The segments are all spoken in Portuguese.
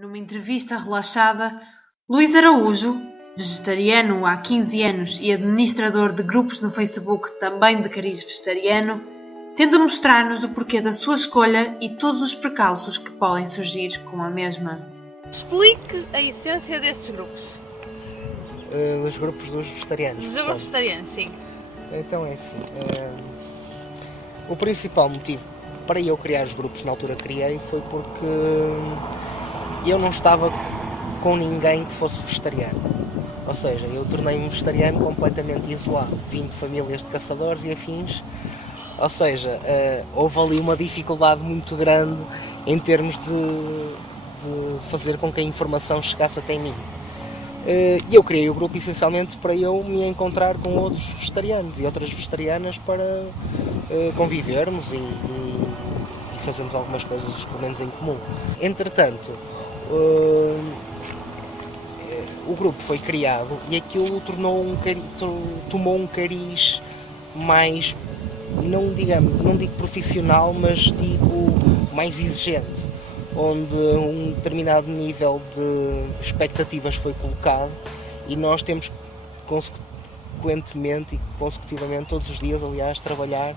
Numa entrevista relaxada, Luís Araújo, vegetariano há 15 anos e administrador de grupos no Facebook também de cariz vegetariano, tenta mostrar-nos o porquê da sua escolha e todos os precalços que podem surgir com a mesma. Explique a essência destes grupos. Dos grupos dos vegetarianos. Dos grupos vegetarianos, sim. Então é assim, o principal motivo para eu criar os grupos na altura que criei foi porque eu não estava com ninguém que fosse vegetariano. Ou seja, eu tornei-me vegetariano completamente isolado, vim de famílias de caçadores e afins. Ou seja, houve ali uma dificuldade muito grande em termos de fazer com que a informação chegasse até mim. E eu criei o grupo essencialmente para eu me encontrar com outros vegetarianos e outras vegetarianas para convivermos e fazermos algumas coisas, pelo menos, em comum. Entretanto, o grupo foi criado e aquilo tomou um cariz mais, não digo profissional, mas digo mais exigente, onde um determinado nível de expectativas foi colocado e nós temos consequentemente e consecutivamente todos os dias, aliás, trabalhar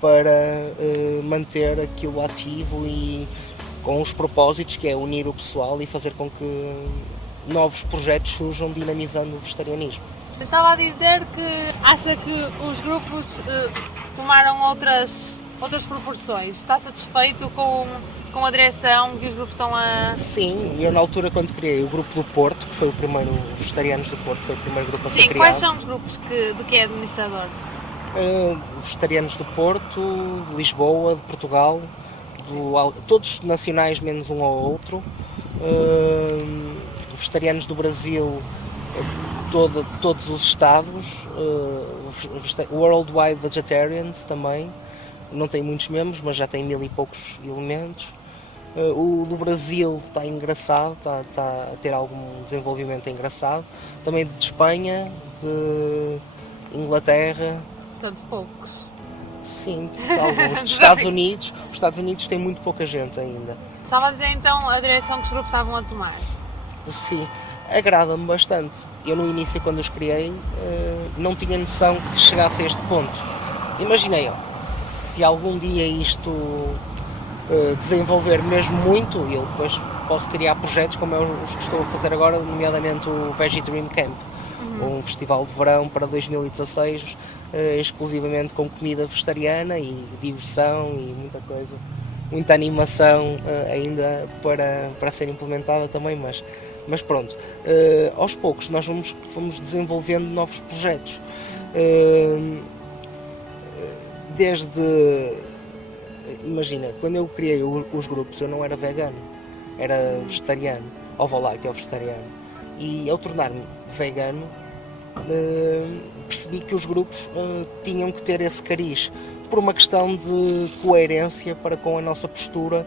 para manter aquilo ativo e com os propósitos, que é unir o pessoal e fazer com que novos projetos surjam, dinamizando o vegetarianismo. Estava a dizer que acha que os grupos tomaram outras proporções. Está satisfeito com a direção que os grupos estão a... Sim, eu na altura, quando criei o grupo do Porto, que foi o primeiro, Vegetarianos do Porto, foi o primeiro grupo a ser criado. Sim, quais são os grupos de que é administrador? Vegetarianos do Porto, de Lisboa, de Portugal, todos nacionais menos um ou outro. Vegetarianos do Brasil, todos os estados. Worldwide Vegetarians também. Não tem muitos membros, mas já tem 1000 e poucos elementos. O do Brasil está engraçado, está a ter algum desenvolvimento engraçado. Também de Espanha, de Inglaterra. Portanto, poucos. Sim, alguns. Dos Estados Unidos. Os Estados Unidos têm muito pouca gente ainda. Estava a dizer então a direção que os grupos estavam a tomar. Sim, agrada-me bastante. Eu no início, quando os criei, não tinha noção que chegasse a este ponto. Imaginei, se algum dia isto desenvolver mesmo muito, eu depois posso criar projetos como os que estou a fazer agora, nomeadamente o Veggie Dream Camp, um festival de verão para 2016, exclusivamente com comida vegetariana e diversão e muita coisa, muita animação ainda para ser implementada também, mas pronto, aos poucos nós fomos desenvolvendo novos projetos. Imagina, quando eu criei os grupos eu não era vegano, era vegetariano, ovo-lácteo vegetariano, e ao tornar-me vegano percebi que os grupos tinham que ter esse cariz, por uma questão de coerência para com a nossa postura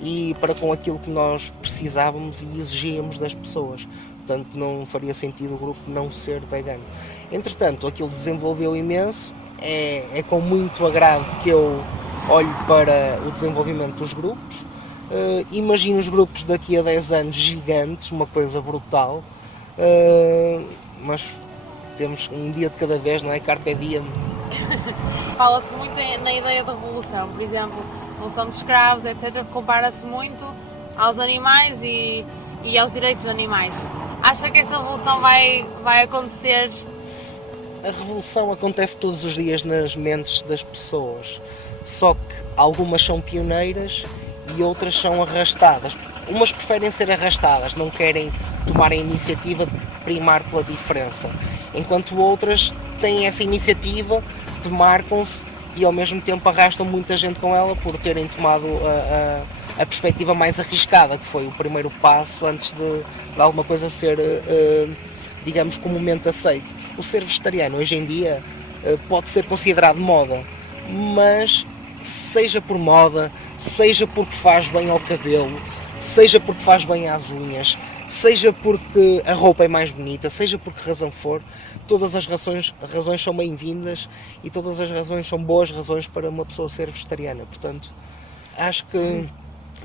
e para com aquilo que nós precisávamos e exigíamos das pessoas. Portanto, não faria sentido o grupo não ser vegano. Entretanto, aquilo desenvolveu imenso. É com muito agrado que eu olho para o desenvolvimento dos grupos. Imagino os grupos daqui a 10 anos gigantes, uma coisa brutal, mas temos um dia de cada vez, não é? Carpe diem. Fala-se muito na ideia da revolução, por exemplo, a revolução dos escravos, etc. Compara-se muito aos animais e aos direitos dos animais. Acha que essa revolução vai acontecer? A revolução acontece todos os dias nas mentes das pessoas, só que algumas são pioneiras e outras são arrastadas. Umas preferem ser arrastadas, não querem tomar a iniciativa de primar pela diferença, enquanto outras têm essa iniciativa, demarcam-se e ao mesmo tempo arrastam muita gente com ela por terem tomado a perspectiva mais arriscada, que foi o primeiro passo antes de alguma coisa ser, digamos, comumente aceito. O ser vegetariano hoje em dia pode ser considerado moda, mas seja por moda, seja porque faz bem ao cabelo, seja porque faz bem às unhas, seja porque a roupa é mais bonita, seja por que razão for, todas as razões são bem-vindas e todas as razões são boas razões para uma pessoa ser vegetariana. Portanto, acho que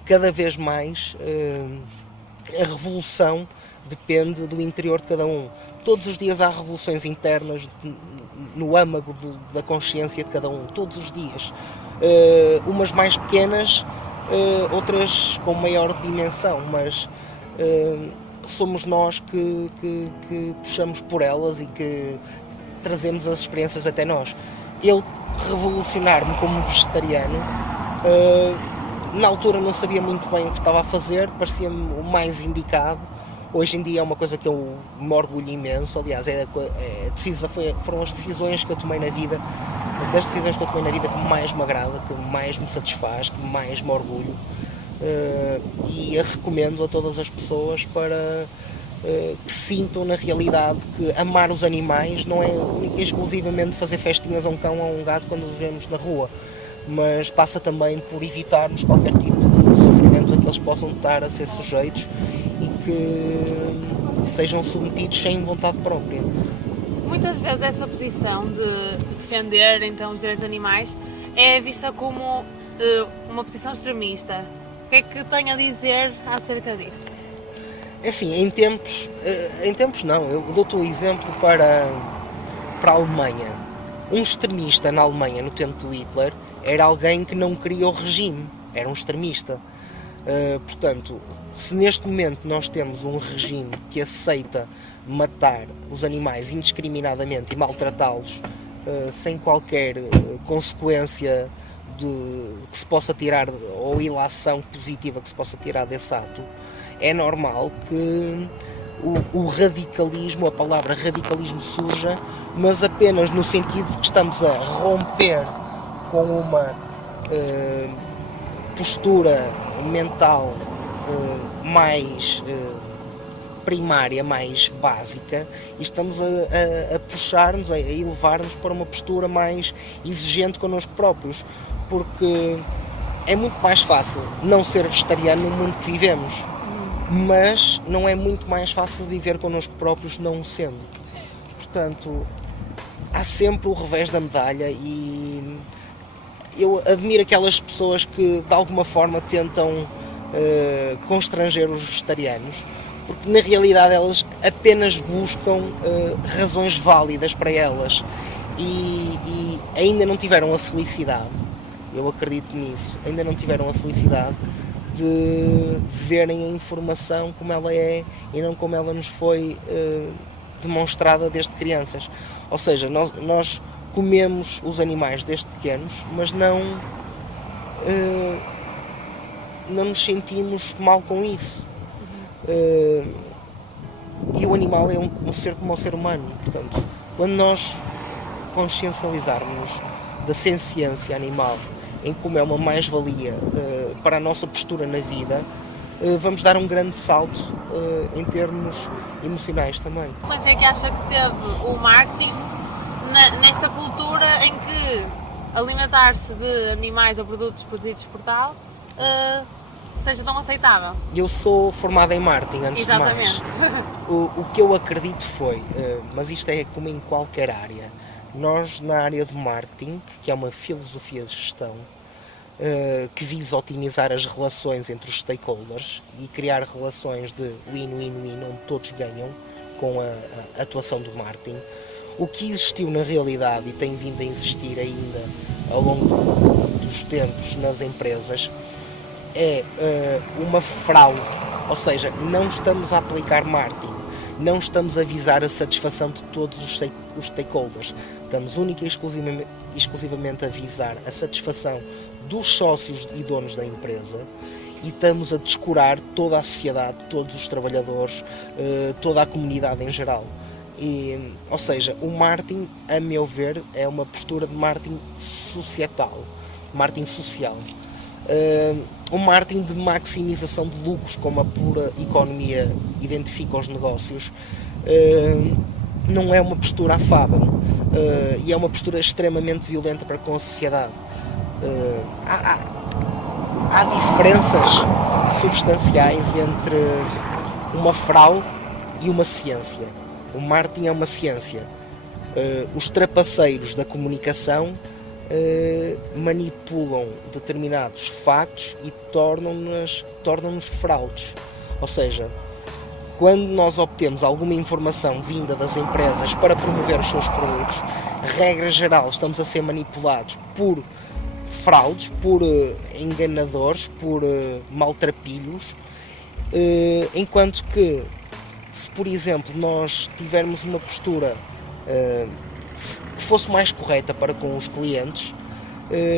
cada vez mais a revolução depende do interior de cada um. Todos os dias há revoluções internas no âmago da consciência de cada um, todos os dias. Umas mais pequenas, outras com maior dimensão, mas somos nós que puxamos por elas e que trazemos as experiências até nós. Eu revolucionar-me como vegetariano, na altura não sabia muito bem o que estava a fazer, parecia-me o mais indicado. Hoje em dia é uma coisa que eu me orgulho imenso. Aliás, foram as decisões que eu tomei na vida, das decisões que eu tomei na vida que mais me agrada, que mais me satisfaz, que mais me orgulho, e a recomendo a todas as pessoas para que sintam na realidade que amar os animais não é única e exclusivamente fazer festinhas a um cão ou a um gato quando os vemos na rua, mas passa também por evitarmos qualquer tipo de sofrimento a que eles possam estar a ser sujeitos e que sejam submetidos sem vontade própria. Muitas vezes essa posição de defender então os direitos animais é vista como uma posição extremista. O que é que tenho a dizer acerca disso? É assim, em tempos não, eu dou-te um exemplo para a Alemanha. Um extremista na Alemanha, no tempo do Hitler, era alguém que não queria o regime, era um extremista. Portanto, se neste momento nós temos um regime que aceita matar os animais indiscriminadamente e maltratá-los sem qualquer consequência que se possa tirar, ou ilação positiva que se possa tirar desse ato, é normal que o radicalismo, a palavra radicalismo surja, mas apenas no sentido de que estamos a romper com uma postura mental mais primária, mais básica, e estamos a puxar-nos, a elevar-nos para uma postura mais exigente connosco próprios, porque é muito mais fácil não ser vegetariano no mundo que vivemos, mas não é muito mais fácil viver connosco próprios não sendo. Portanto, há sempre o revés da medalha, e eu admiro aquelas pessoas que de alguma forma tentam constranger os vegetarianos, porque na realidade elas apenas buscam razões válidas para elas e ainda não tiveram a felicidade, eu acredito nisso, ainda não tiveram a felicidade de verem a informação como ela é e não como ela nos foi demonstrada desde crianças. Ou seja, nós comemos os animais desde pequenos, mas não nos sentimos mal com isso. E o animal é um ser como o ser humano. Portanto, quando nós consciencializarmos da senciência animal, em como é uma mais-valia para a nossa postura na vida, vamos dar um grande salto em termos emocionais também. Mas é que acha que teve o marketing nesta cultura em que alimentar-se de animais ou produtos produzidos por tal seja tão aceitável? Eu sou formado em marketing, antes Exatamente. de mais. O que eu acredito foi, mas isto é como em qualquer área, nós na área do marketing, que é uma filosofia de gestão, que visa otimizar as relações entre os stakeholders e criar relações de win-win-win, onde todos ganham com a atuação do marketing. O que existiu na realidade e tem vindo a existir ainda ao longo dos tempos nas empresas é uma fraude, ou seja, não estamos a aplicar marketing, não estamos a visar a satisfação de todos os stakeholders, estamos única e exclusivamente a visar a satisfação dos sócios e donos da empresa, e estamos a descurar toda a sociedade, todos os trabalhadores, toda a comunidade em geral. Ou seja, o marketing, a meu ver, é uma postura de marketing societal, marketing social. O marketing de maximização de lucros, como a pura economia identifica os negócios, não é uma postura afável, e é uma postura extremamente violenta para com a sociedade. Há diferenças substanciais entre uma fraude e uma ciência. O marketing é uma ciência. Os trapaceiros da comunicação manipulam determinados factos e tornam-nos fraudes. Ou seja, quando nós obtemos alguma informação vinda das empresas para promover os seus produtos, regra geral, estamos a ser manipulados por fraudes, por enganadores, por maltrapilhos, enquanto que, se por exemplo nós tivermos uma postura que fosse mais correta para com os clientes,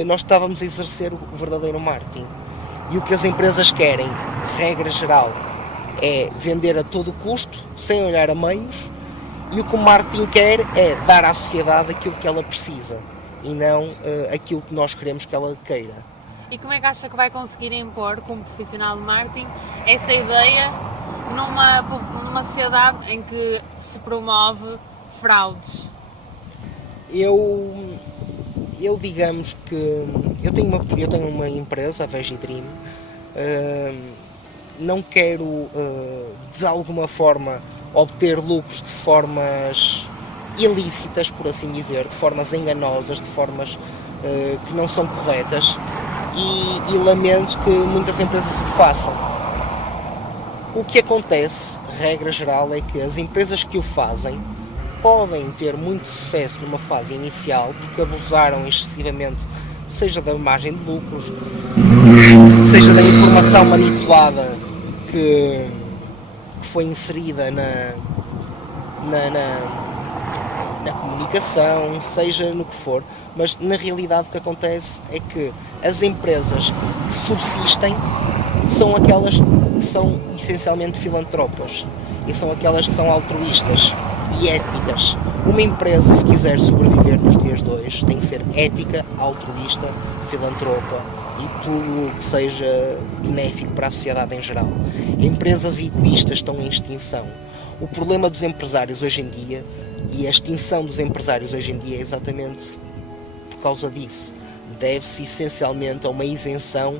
nós estávamos a exercer o verdadeiro marketing. E o que as empresas querem, regra geral, é vender a todo custo, sem olhar a meios, e o que o marketing quer é dar à sociedade aquilo que ela precisa e não aquilo que nós queremos que ela queira. E como é que acha que vai conseguir impor, como profissional de marketing, essa ideia numa sociedade em que se promove fraudes? Eu digamos que eu tenho uma empresa, a VegiDream, não quero de alguma forma obter lucros de formas ilícitas, por assim dizer, de formas enganosas, de formas que não são corretas, e lamento que muitas empresas o façam. O que acontece, regra geral, é que as empresas que o fazem podem ter muito sucesso numa fase inicial porque abusaram excessivamente, seja da margem de lucros, seja da informação manipulada que foi inserida na comunicação, seja no que for, mas na realidade o que acontece é que as empresas que subsistem são aquelas que são essencialmente filantropas e são aquelas que são altruístas e éticas. Uma empresa, se quiser sobreviver nos dias de hoje, tem que ser ética, altruísta, filantropa e tudo o que seja benéfico para a sociedade em geral. Empresas egoístas estão em extinção. O problema dos empresários hoje em dia, e a extinção dos empresários hoje em dia, é exatamente por causa disso. Deve-se essencialmente a uma isenção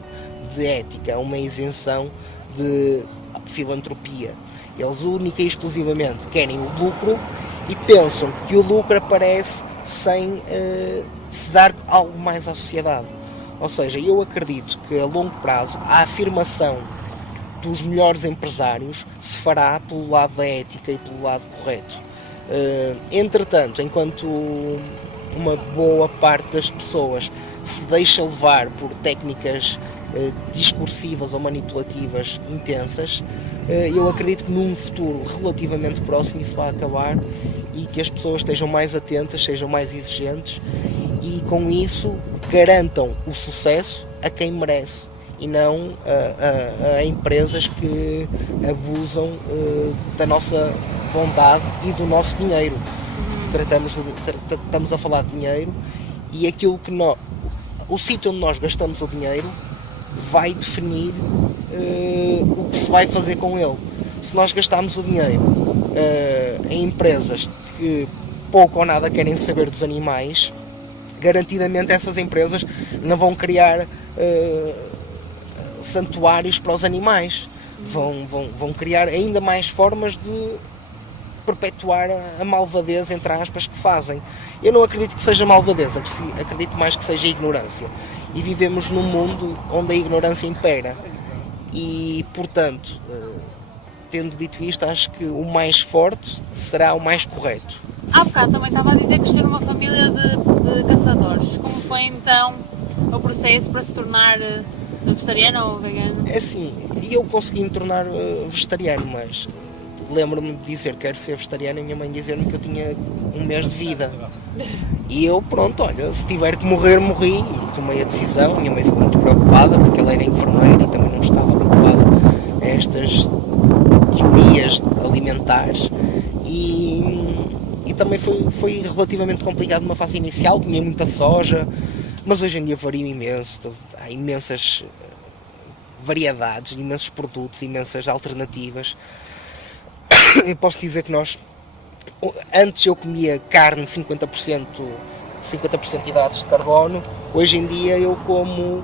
de ética, a uma isenção de filantropia. Eles única e exclusivamente querem o lucro e pensam que o lucro aparece sem se dar algo mais à sociedade. Ou seja, eu acredito que a longo prazo a afirmação dos melhores empresários se fará pelo lado da ética e pelo lado correto. Entretanto, enquanto uma boa parte das pessoas se deixa levar por técnicas discursivas ou manipulativas intensas, eu acredito que num futuro relativamente próximo isso vai acabar e que as pessoas estejam mais atentas, sejam mais exigentes e com isso garantam o sucesso a quem merece e não a empresas que abusam da nossa bondade e do nosso dinheiro. Estamos a falar de dinheiro e aquilo que o sítio onde nós gastamos o dinheiro vai definir o que se vai fazer com ele. Se nós gastarmos o dinheiro em empresas que pouco ou nada querem saber dos animais, garantidamente essas empresas não vão criar santuários para os animais, vão criar ainda mais formas de perpetuar a malvadez, entre aspas, que fazem. Eu não acredito que seja malvadez, acredito mais que seja ignorância. E vivemos num mundo onde a ignorância impera. E, portanto, tendo dito isto, acho que o mais forte será o mais correto. Há bocado também estava a dizer que crescer numa família de caçadores. Como foi então o processo para se tornar vegetariano ou vegano? É assim, eu consegui me tornar vegetariano, mas lembro-me de dizer que quero ser vegetariano e a minha mãe dizer-me que eu tinha um mês de vida. E eu, pronto, olha, se tiver que morrer, morri e tomei a decisão. Minha mãe ficou muito preocupada porque ela era enfermeira e também não estava preocupada a estas teorias alimentares. E também foi relativamente complicado numa fase inicial, comia muita soja, mas hoje em dia varia imenso, há imensas variedades, imensos produtos, imensas alternativas. Eu posso dizer que antes eu comia carne 50% hidratos de carbono, hoje em dia eu como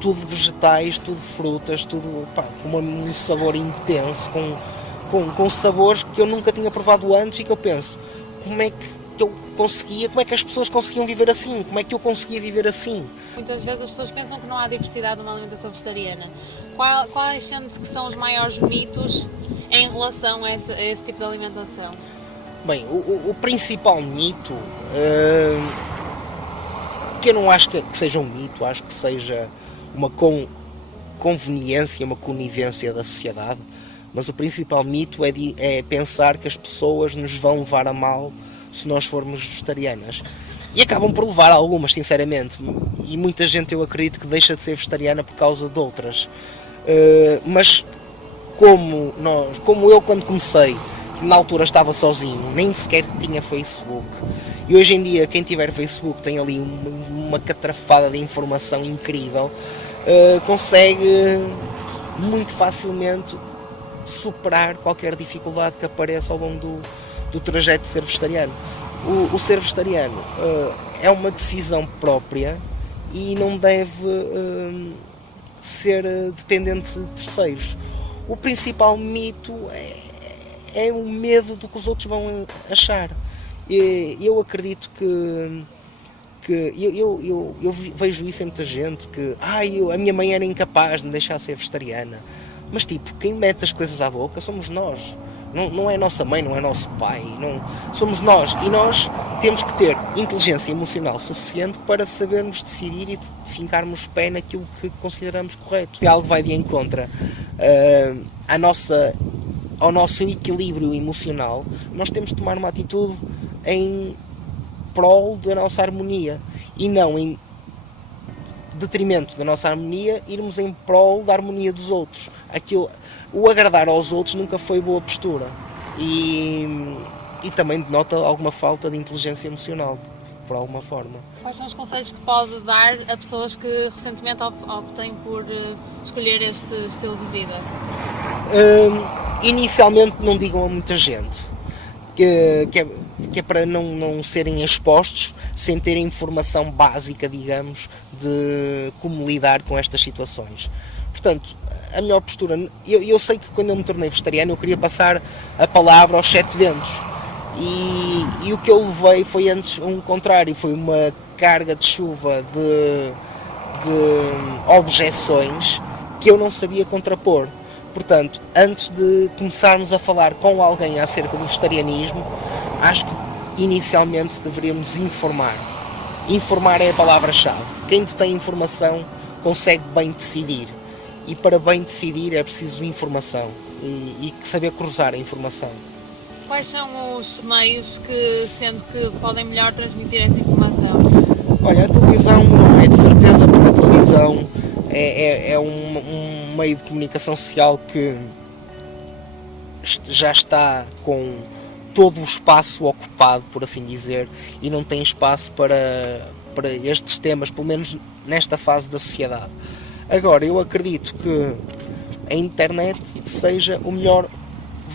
tudo vegetais, tudo frutas, tudo com um sabor intenso, com sabores que eu nunca tinha provado antes e que eu penso, como é que que eu conseguia, como é que as pessoas conseguiam viver assim, como é que eu conseguia viver assim. Muitas vezes as pessoas pensam que não há diversidade numa alimentação vegetariana. Quais sente que são os maiores mitos em relação a esse tipo de alimentação? Bem, o principal mito, que eu não acho que seja um mito, acho que seja uma conveniência, uma conivência da sociedade, mas o principal mito é pensar que as pessoas nos vão levar a mal se nós formos vegetarianas. E acabam por levar algumas, sinceramente, e muita gente, eu acredito, que deixa de ser vegetariana por causa de outras. Mas como eu quando comecei, na altura estava sozinho, nem sequer tinha Facebook, e hoje em dia quem tiver Facebook tem ali uma catrafada de informação incrível, consegue muito facilmente superar qualquer dificuldade que apareça ao longo do trajeto de ser vegetariano. O ser vegetariano é uma decisão própria e não deve ser dependente de terceiros. O principal mito é o medo do que os outros vão achar. Eu acredito que eu vejo isso em muita gente, que a minha mãe era incapaz de me deixar ser vegetariana. Mas tipo, quem mete as coisas à boca somos nós. Não é nossa mãe, não é nosso pai, somos nós. E nós temos que ter inteligência emocional suficiente para sabermos decidir e fincarmos o pé naquilo que consideramos correto. Se algo vai de encontro ao nosso equilíbrio emocional, nós temos de tomar uma atitude em prol da nossa harmonia e não em detrimento da nossa harmonia, irmos em prol da harmonia dos outros. O agradar aos outros nunca foi boa postura e também denota alguma falta de inteligência emocional, por alguma forma. Quais são os conselhos que pode dar a pessoas que recentemente optem por escolher este estilo de vida? Inicialmente não digam a muita gente, que é para não serem expostos sem terem informação básica, digamos, de como lidar com estas situações. Portanto, a melhor postura... Eu sei que quando eu me tornei vegetariano eu queria passar a palavra aos 7 ventos. E o que eu levei foi antes um contrário, foi uma carga de chuva de objeções que eu não sabia contrapor. Portanto, antes de começarmos a falar com alguém acerca do vegetarianismo, acho que inicialmente deveríamos informar. Informar é a palavra-chave. Quem detém informação consegue bem decidir. E para bem decidir é preciso informação e saber cruzar a informação. Quais são os meios que sente que podem melhor transmitir essa informação? Olha, a televisão é de certeza, porque a televisão é um meio de comunicação social que já está com todo o espaço ocupado, por assim dizer, e não tem espaço para estes temas, pelo menos nesta fase da sociedade. Agora, eu acredito que a internet seja o melhor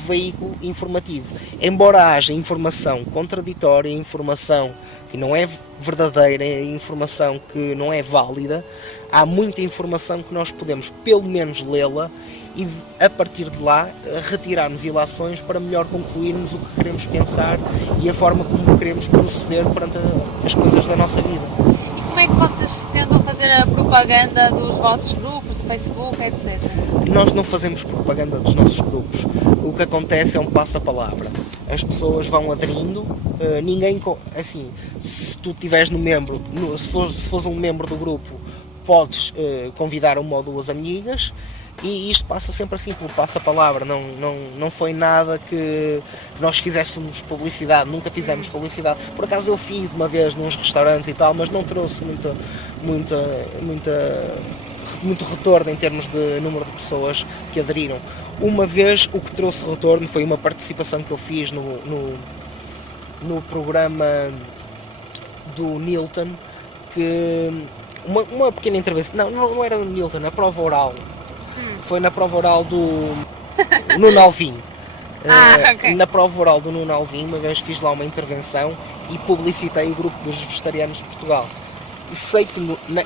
veículo informativo. Embora haja informação contraditória, informação que não é verdadeira, informação que não é válida, há muita informação que nós podemos pelo menos lê-la e a partir de lá retirarmos ilações para melhor concluirmos o que queremos pensar e a forma como queremos proceder perante as coisas da nossa vida. E como é que vocês tentam fazer a propaganda dos vossos grupos, do Facebook, etc? Nós não fazemos propaganda dos nossos grupos. O que acontece é um passo-a-palavra. As pessoas vão aderindo, ninguém... Assim, se tu estiveres se fores um membro do grupo, podes convidar uma ou duas amigas, e isto passa sempre assim, pelo passo-a-palavra. Não foi nada que nós fizéssemos publicidade, nunca fizemos publicidade. Por acaso eu fiz uma vez nos restaurantes e tal, mas não trouxe muito retorno em termos de número de pessoas que aderiram. Uma vez o que trouxe retorno foi uma participação que eu fiz no programa do Nilton, que uma pequena intervenção, não era do Nilton, a prova oral. Foi na prova oral do Nuno Alvim. Okay. Na prova oral do Nuno Alvim, uma vez fiz lá uma intervenção e publicitei o grupo dos vegetarianos de Portugal. sei que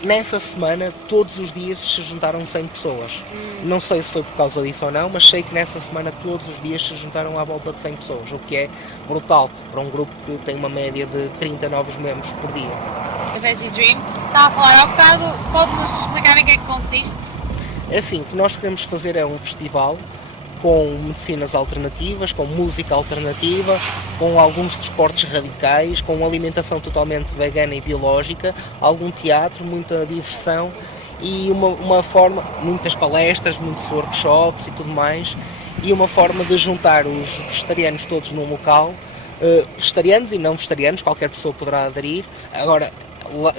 nessa semana todos os dias se juntaram 100 pessoas. Não sei se foi por causa disso ou não, mas sei que nessa semana todos os dias se juntaram à volta de 100 pessoas, o que é brutal para um grupo que tem uma média de 30 novos membros por dia. A Veggie Dream, estava a falar há bocado, pode-nos explicar em que é que consiste? É assim, o que nós queremos fazer é um festival com medicinas alternativas, com música alternativa, com alguns desportos radicais, com alimentação totalmente vegana e biológica, algum teatro, muita diversão e uma forma, muitas palestras, muitos workshops e tudo mais, e uma forma de juntar os vegetarianos todos num local, vegetarianos e não vegetarianos, qualquer pessoa poderá aderir. Agora,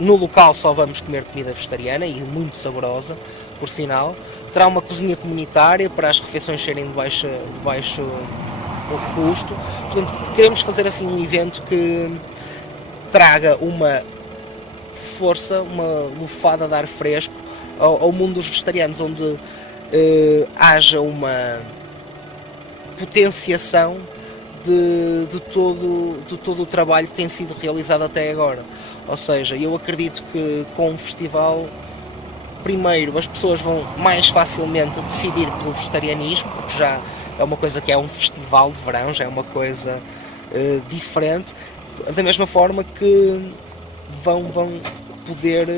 no local só vamos comer comida vegetariana e muito saborosa, por sinal. Terá uma cozinha comunitária para as refeições serem de baixo custo. Portanto, queremos fazer assim um evento que traga uma força, uma lufada de ar fresco ao mundo dos vegetarianos, onde haja uma potenciação de todo o trabalho que tem sido realizado até agora. Ou seja, eu acredito que com o festival, primeiro, as pessoas vão mais facilmente decidir pelo vegetarianismo, porque já é uma coisa que é um festival de verão, já é uma coisa diferente, da mesma forma que vão poder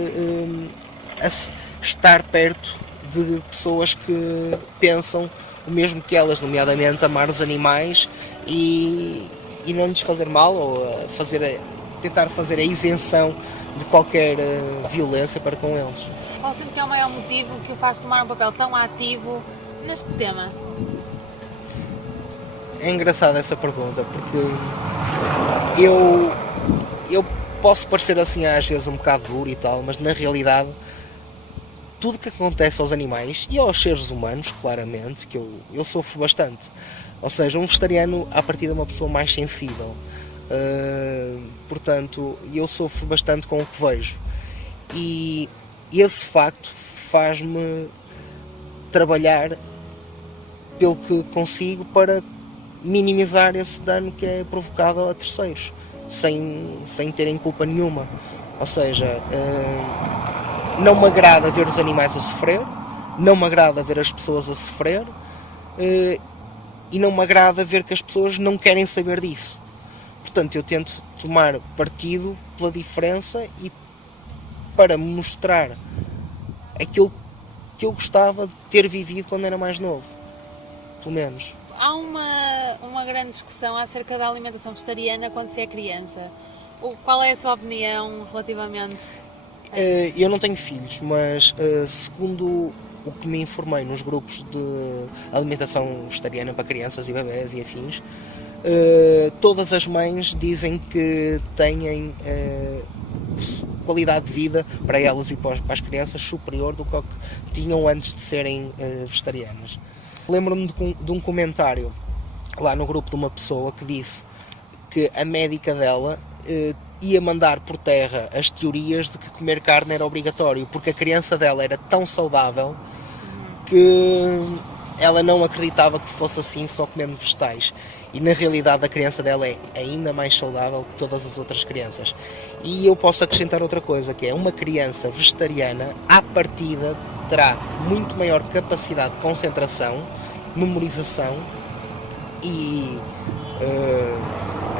estar perto de pessoas que pensam o mesmo que elas, nomeadamente amar os animais e não lhes fazer mal, ou tentar fazer a isenção de qualquer violência para com eles. Qual sempre que é o maior motivo que o faz tomar um papel tão ativo neste tema? É engraçada essa pergunta, porque eu posso parecer assim às vezes um bocado duro e tal, mas na realidade tudo que acontece aos animais e aos seres humanos, claramente, que eu sofro bastante. Ou seja, um vegetariano à partida é uma pessoa mais sensível. Portanto, eu sofro bastante com o que vejo. E esse facto faz-me trabalhar pelo que consigo para minimizar esse dano que é provocado a terceiros, sem terem culpa nenhuma. Ou seja, não me agrada ver os animais a sofrer, não me agrada ver as pessoas a sofrer, e não me agrada ver que as pessoas não querem saber disso. Portanto, eu tento tomar partido pela diferença e para mostrar aquilo que eu gostava de ter vivido quando era mais novo, pelo menos. Há uma grande discussão acerca da alimentação vegetariana quando se é criança. Qual é a sua opinião relativamente a isso? Eu não tenho filhos, mas segundo o que me informei nos grupos de alimentação vegetariana para crianças e bebés e afins, todas as mães dizem que têm qualidade de vida para elas e para as crianças superior do que tinham antes de serem vegetarianas. Lembro-me de um comentário lá no grupo de uma pessoa que disse que a médica dela ia mandar por terra as teorias de que comer carne era obrigatório, porque a criança dela era tão saudável que ela não acreditava que fosse assim só comendo vegetais. E na realidade a criança dela é ainda mais saudável que todas as outras crianças. E eu posso acrescentar outra coisa, que é uma criança vegetariana, à partida, terá muito maior capacidade de concentração, memorização e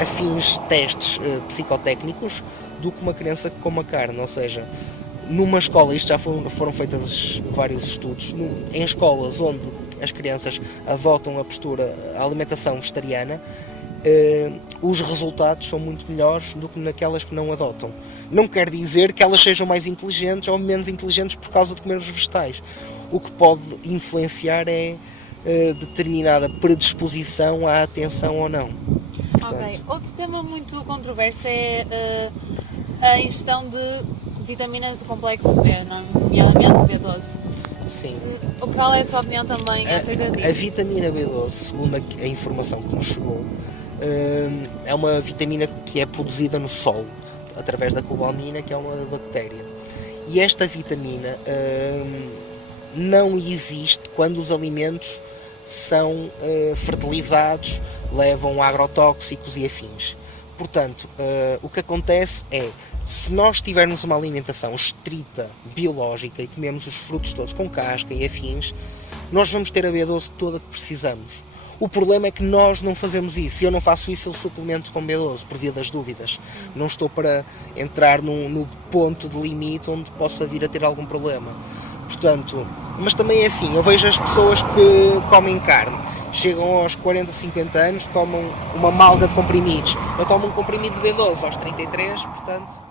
afins testes psicotécnicos do que uma criança que coma carne. Ou seja, numa escola, isto já foram feitos vários estudos, em escolas onde as crianças adotam a alimentação vegetariana, os resultados são muito melhores do que naquelas que não adotam. Não quer dizer que elas sejam mais inteligentes ou menos inteligentes por causa de comer os vegetais. O que pode influenciar é determinada predisposição à atenção ou não. Portanto, Ok. Outro tema muito controverso é a ingestão de vitaminas do complexo B, nomeadamente B12. sim. Qual é a sua opinião também acerca disso? A vitamina B12, segundo a informação que nos chegou, é uma vitamina que é produzida no solo, através da cobalmina, que é uma bactéria. E esta vitamina não existe quando os alimentos são fertilizados, levam agrotóxicos e afins. Portanto, o que acontece é, Se nós tivermos uma alimentação estrita, biológica, e comemos os frutos todos com casca e afins, nós vamos ter a B12 toda que precisamos. O problema é que nós não fazemos isso. Eu não faço isso, eu suplemento com B12, por via das dúvidas. Não estou para entrar no ponto de limite onde possa vir a ter algum problema. Portanto, mas também é assim, eu vejo as pessoas que comem carne, chegam aos 40, 50 anos, tomam uma malga de comprimidos. Eu tomo um comprimido de B12 aos 33, portanto...